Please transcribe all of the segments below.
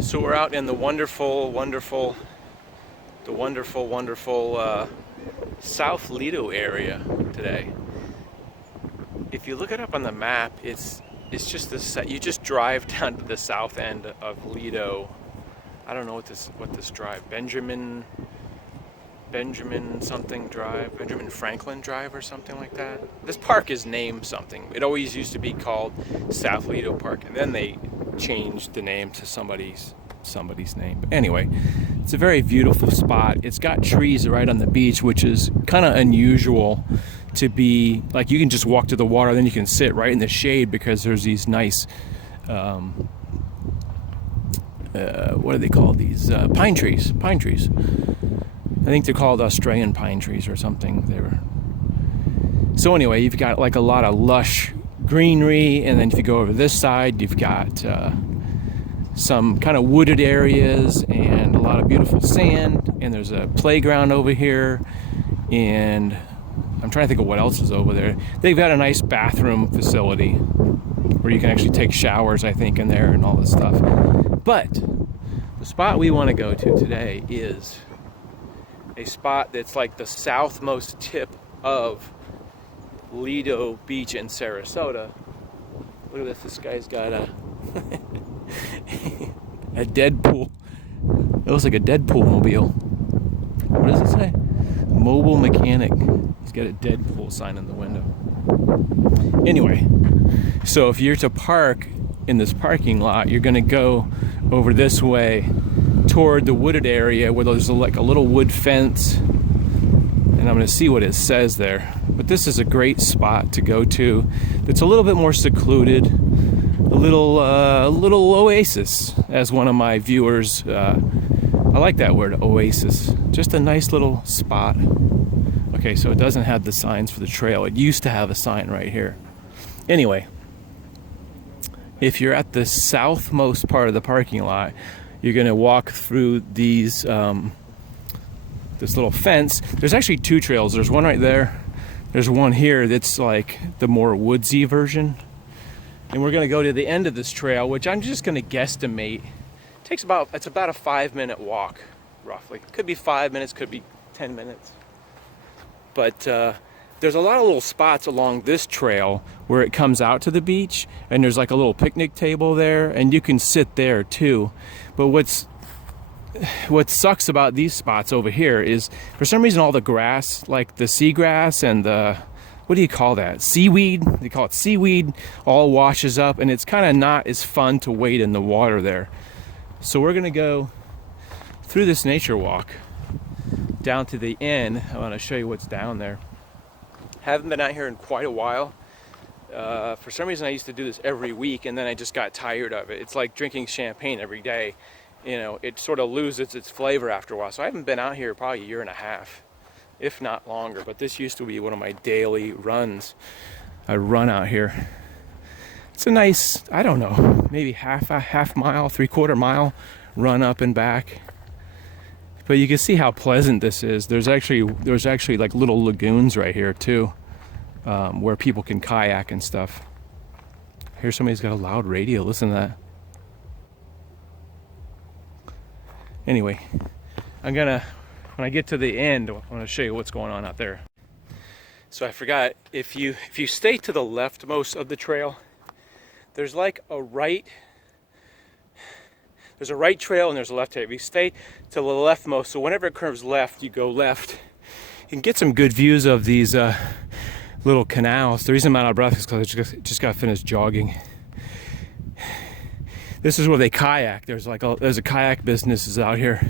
So we're out in the wonderful South Lido area today. If you look it up on the map, it's just this. You just drive down to the south end of Lido. I don't know what this drive, Benjamin something drive, Benjamin Franklin Drive or something like that. This park is named something. It always used to be called South Lido Park, and then they changed the name to somebody's name. But anyway, it's a very beautiful spot. It's got trees right on the beach, which is kind of unusual to be like. You can just walk to the water, then you can sit right in the shade because there's these nice what do they call these? Pine trees. I think they're called Australian pine trees or something. So anyway, you've got like a lot of lush greenery, and then if you go over this side, you've got some kind of wooded areas and a lot of beautiful sand, and there's a playground over here, and I'm trying to think of what else is over there. They've got a nice bathroom facility where you can actually take showers, I think, in there and all this stuff. But the spot we want to go to today is a spot that's like the southmost tip of Lido Beach in Sarasota. Look at this guy's got a a Deadpool. It looks like a Deadpool mobile. What does it say? Mobile mechanic. He's got a Deadpool sign in the window. Anyway, so if you're to park in this parking lot, you're going to go over this way toward the wooded area where there's like a little wood fence, and I'm going to see what it says there. But this is a great spot to go to. It's a little bit more secluded, a little oasis, as one of my viewers. I like that word, oasis. Just a nice little spot. Okay, so it doesn't have the signs for the trail. It used to have a sign right here. Anyway, if you're at the southmost part of the parking lot, you're going to walk through these this little fence. There's actually two trails. There's one right there. There's one here that's like the more woodsy version. And we're going to go to the end of this trail, which I'm just going to guesstimate. It's about a 5-minute walk, roughly. Could be 5 minutes, could be 10 minutes. But there's a lot of little spots along this trail where it comes out to the beach, and there's like a little picnic table there, and you can sit there too. But what sucks about these spots over here is, for some reason, all the grass, like the seagrass and the, what do you call that? Seaweed? They call it seaweed, all washes up, and it's kind of not as fun to wade in the water there. So we're going to go through this nature walk down to the end. I want to show you what's down there. Haven't been out here in quite a while. For some reason I used to do this every week, and then I just got tired of it. It's like drinking champagne every day. You know, it sort of loses its flavor after a while. So I haven't been out here probably a year and a half, if not longer. But this used to be one of my daily runs. I run out here. It's a nice, I don't know, maybe half mile, 3/4 mile run up and back. But you can see how pleasant this is. There's actually like little lagoons right here too, where people can kayak and stuff. Here's somebody's got a loud radio. Listen to that. Anyway, when I get to the end, I want to show you what's going on out there. So I forgot, if you stay to the leftmost of the trail, there's like there's a right trail and there's a left trail. If you stay to the leftmost, so whenever it curves left, you go left. You can get some good views of these little canals. The reason I'm out of breath is because I just got finished jogging. This is where they kayak. There's a kayak business out here,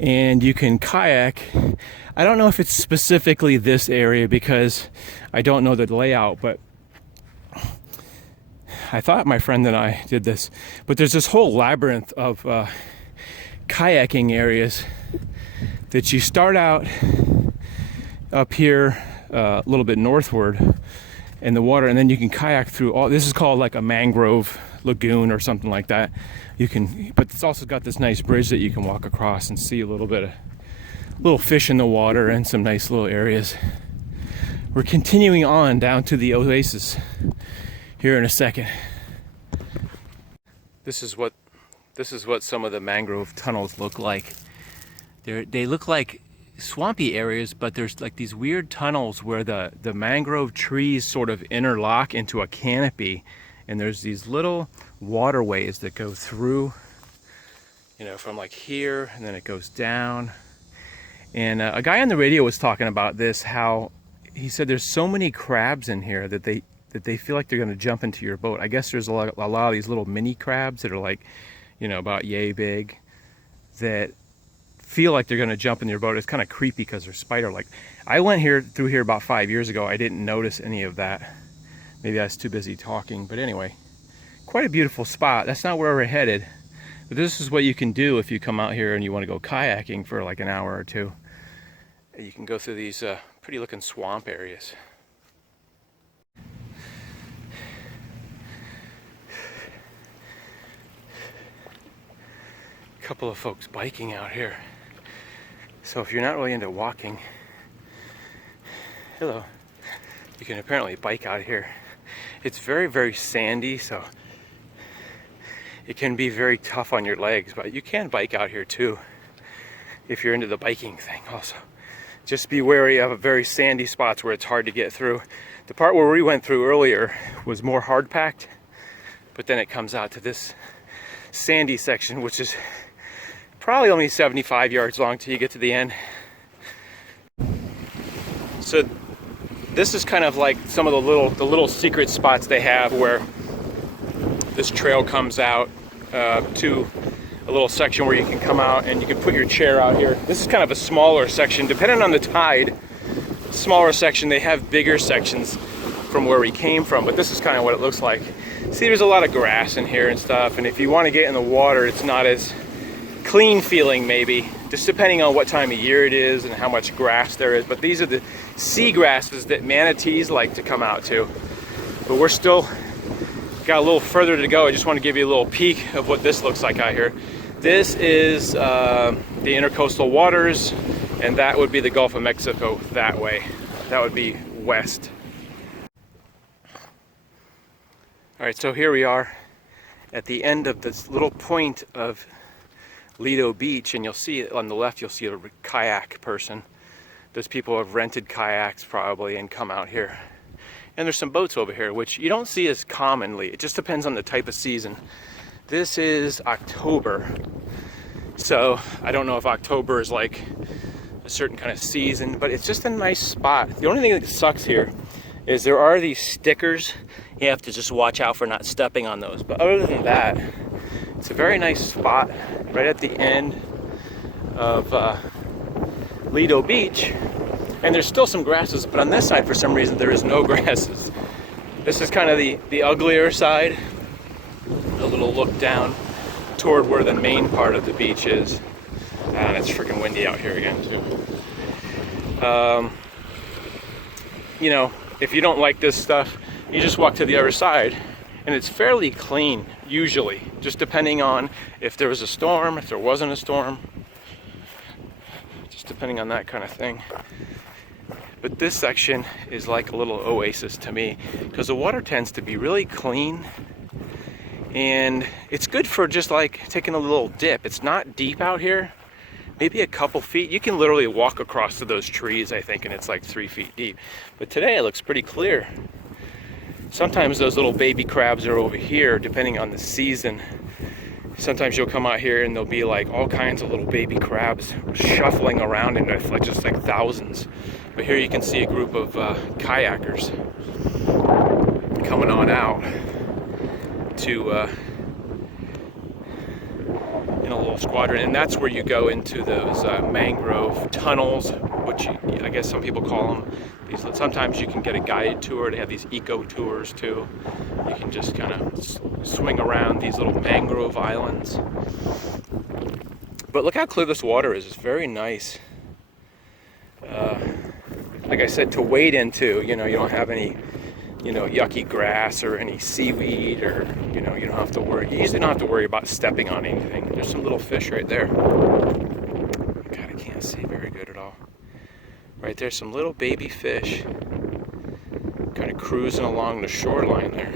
and you can kayak. I don't know if it's specifically this area because I don't know the layout, but I thought my friend and I did this. But there's this whole labyrinth of kayaking areas that you start out up here a little bit northward in the water, and then you can kayak through all. This is called like a Mangrove Lagoon or something like that. But it's also got this nice bridge that you can walk across and see a little fish in the water and some nice little areas. We're continuing on down to the oasis here in a second. This is what This is what some of the mangrove tunnels look like. They look like swampy areas, but there's like these weird tunnels where the mangrove trees sort of interlock into a canopy, and there's these little waterways that go through, you know, from like here, and then it goes down. And a guy on the radio was talking about this, how he said there's so many crabs in here that they feel like they're going to jump into your boat. I guess there's a lot of these little mini crabs that are like, you know, about yay big, that feel like they're going to jump in your boat. It's kind of creepy because they're spider-like. I went through here about 5 years ago. I didn't notice any of that. Maybe I was too busy talking. But anyway, quite a beautiful spot. That's not where we're headed. But this is what you can do if you come out here and you want to go kayaking for like an hour or two. You can go through these pretty looking swamp areas. A couple of folks biking out here. So if you're not really into walking, hello, you can apparently bike out here. It's very, very sandy, so it can be very tough on your legs, but you can bike out here too if you're into the biking thing also. Just be wary of very sandy spots where it's hard to get through. The part where we went through earlier was more hard packed, but then it comes out to this sandy section, which is probably only 75 yards long till you get to the end. So this is kind of like some of the little secret spots they have where this trail comes out to a little section where you can come out and you can put your chair out here. This is kind of a smaller section, depending on the tide. Smaller section, they have bigger sections from where we came from, but this is kind of what it looks like. See, there's a lot of grass in here and stuff, and if you want to get in the water, it's not as clean feeling, maybe, just depending on what time of year it is and how much grass there is. But these are the sea grasses that manatees like to come out to. But we're still got a little further to go. I just want to give you a little peek of what this looks like out here. This is the Intercoastal Waters, and that would be the Gulf of Mexico that way. That would be west. All right, so here we are at the end of this little point of Lido Beach, and you'll see on the left, you'll see a kayak person. Those people have rented kayaks probably and come out here. And there's some boats over here, which you don't see as commonly. It just depends on the type of season. This is October. So I don't know if October is like a certain kind of season, but it's just a nice spot. The only thing that sucks here is there are these stickers. You have to just watch out for not stepping on those. But other than that, it's a very nice spot right at the end of Lido Beach. And there's still some grasses, but on this side, for some reason, there is no grasses. This is kind of the uglier side. A little look down toward where the main part of the beach is. And it's freaking windy out here again, too. You know, if you don't like this stuff, you just walk to the other side. And it's fairly clean, usually, just depending on if there was a storm, if there wasn't a storm, just depending on that kind of thing. But this section is like a little oasis to me, because the water tends to be really clean, and it's good for just like taking a little dip. It's not deep out here, maybe a couple feet. You can literally walk across to those trees, I think, and it's like 3 feet deep. But today it looks pretty clear. Sometimes those little baby crabs are over here, depending on the season. Sometimes you'll come out here and there'll be like all kinds of little baby crabs shuffling around in like just like thousands. But here you can see a group of kayakers coming on out to in a little squadron, and that's where you go into those mangrove tunnels, which I guess some people call them. Sometimes you can get a guided tour. They have these eco tours too. You can just kind of swing around these little mangrove islands. But look how clear this water is. It's very nice. Like I said, to wade into, you know, you don't have any, you know, yucky grass or any seaweed, or, you know, you don't have to worry. You usually don't have to worry about stepping on anything. There's some little fish right there. God, I can't see very good at all. Right there's some little baby fish kind of cruising along the shoreline there.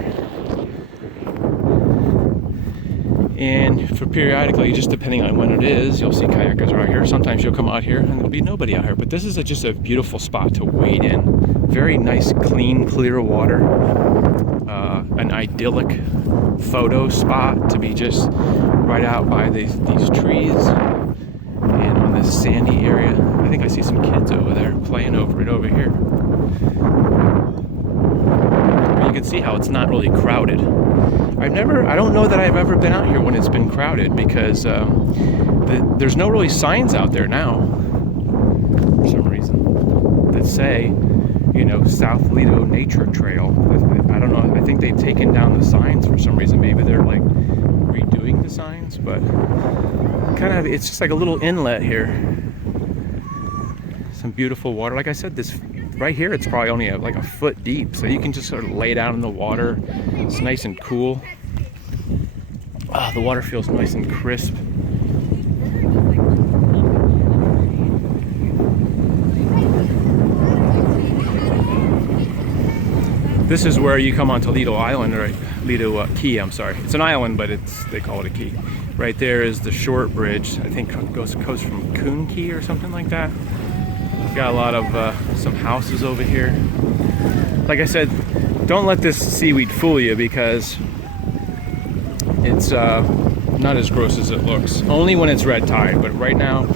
And for periodically, just depending on when it is, you'll see kayakers around here. Sometimes you'll come out here and there'll be nobody out here. But this is just a beautiful spot to wade in. Very nice, clean, clear water. An idyllic photo spot to be just right out by these trees and on this sandy area. I think I see some kids over there playing over here. You can see how it's not really crowded. I don't know that I've ever been out here when it's been crowded, because there's no really signs out there now for some reason that say, South Lido Nature Trail. I don't know. I think they've taken down the signs for some reason. Maybe they're like redoing the signs, but it's just like a little inlet here. Some beautiful water. Like I said, this right here, it's probably only like a foot deep, so you can just sort of lay down in the water. It's nice and cool. The water feels nice and crisp. This is where you come onto Lido Island, or Lido Key, I'm sorry. It's an island, but they call it a key. Right there is the short bridge. I think it goes from Coon Key or something like that. We've got a lot of some houses over here. Like I said, don't let this seaweed fool you, because it's not as gross as it looks. Only when it's red tide, but right now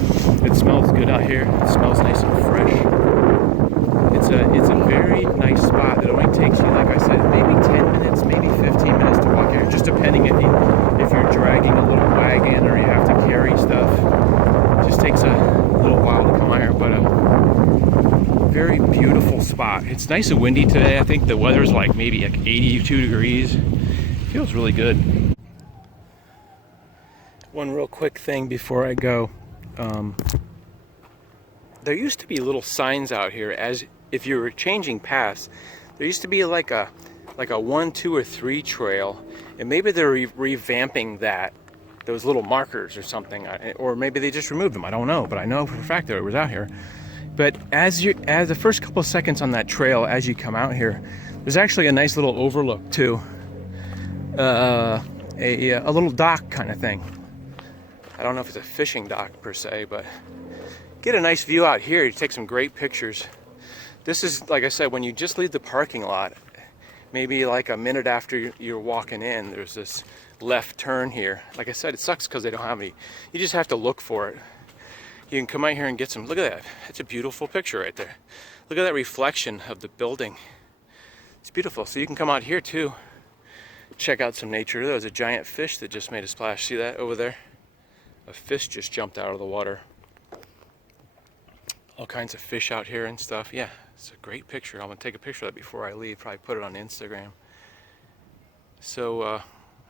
it smells good out here. It smells nice and fresh. It's a very nice spot that only takes you, like I said, maybe 10 minutes, maybe 15 minutes to walk here, just depending if you're dragging a little wagon or you have to carry stuff. It just takes a little while to come out here, but a very beautiful spot. It's nice and windy today. I think the weather's maybe 82 degrees. Feels really good. One real quick thing before I go. There used to be little signs out here as if you were changing paths. There used to be like a 1, 2, or 3 trail, and maybe they're revamping those little markers or something, or maybe they just removed them. I don't know, but I know for a fact that it was out here. But as the first couple of seconds on that trail, as you come out here, there's actually a nice little overlook too, a little dock kind of thing. I don't know if it's a fishing dock per se, but get a nice view out here. You take some great pictures. This is, like I said, when you just leave the parking lot, maybe like a minute after you're walking in, there's this left turn here. Like I said, it sucks because they don't have any. You just have to look for it. You can come out here and get some. Look at that. It's a beautiful picture right there. Look at that reflection of the building. It's beautiful. So you can come out here too. Check out some nature. There was a giant fish that just made a splash. See that over there? A fish just jumped out of the water. All kinds of fish out here and stuff. Yeah, it's a great picture. I'm gonna take a picture of that before I leave. Probably put it on Instagram. So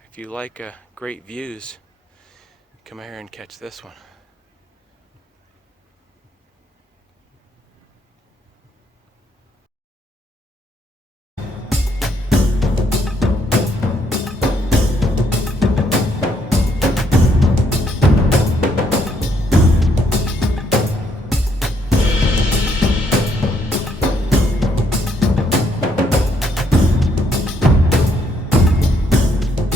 if you like great views, come here and catch this one.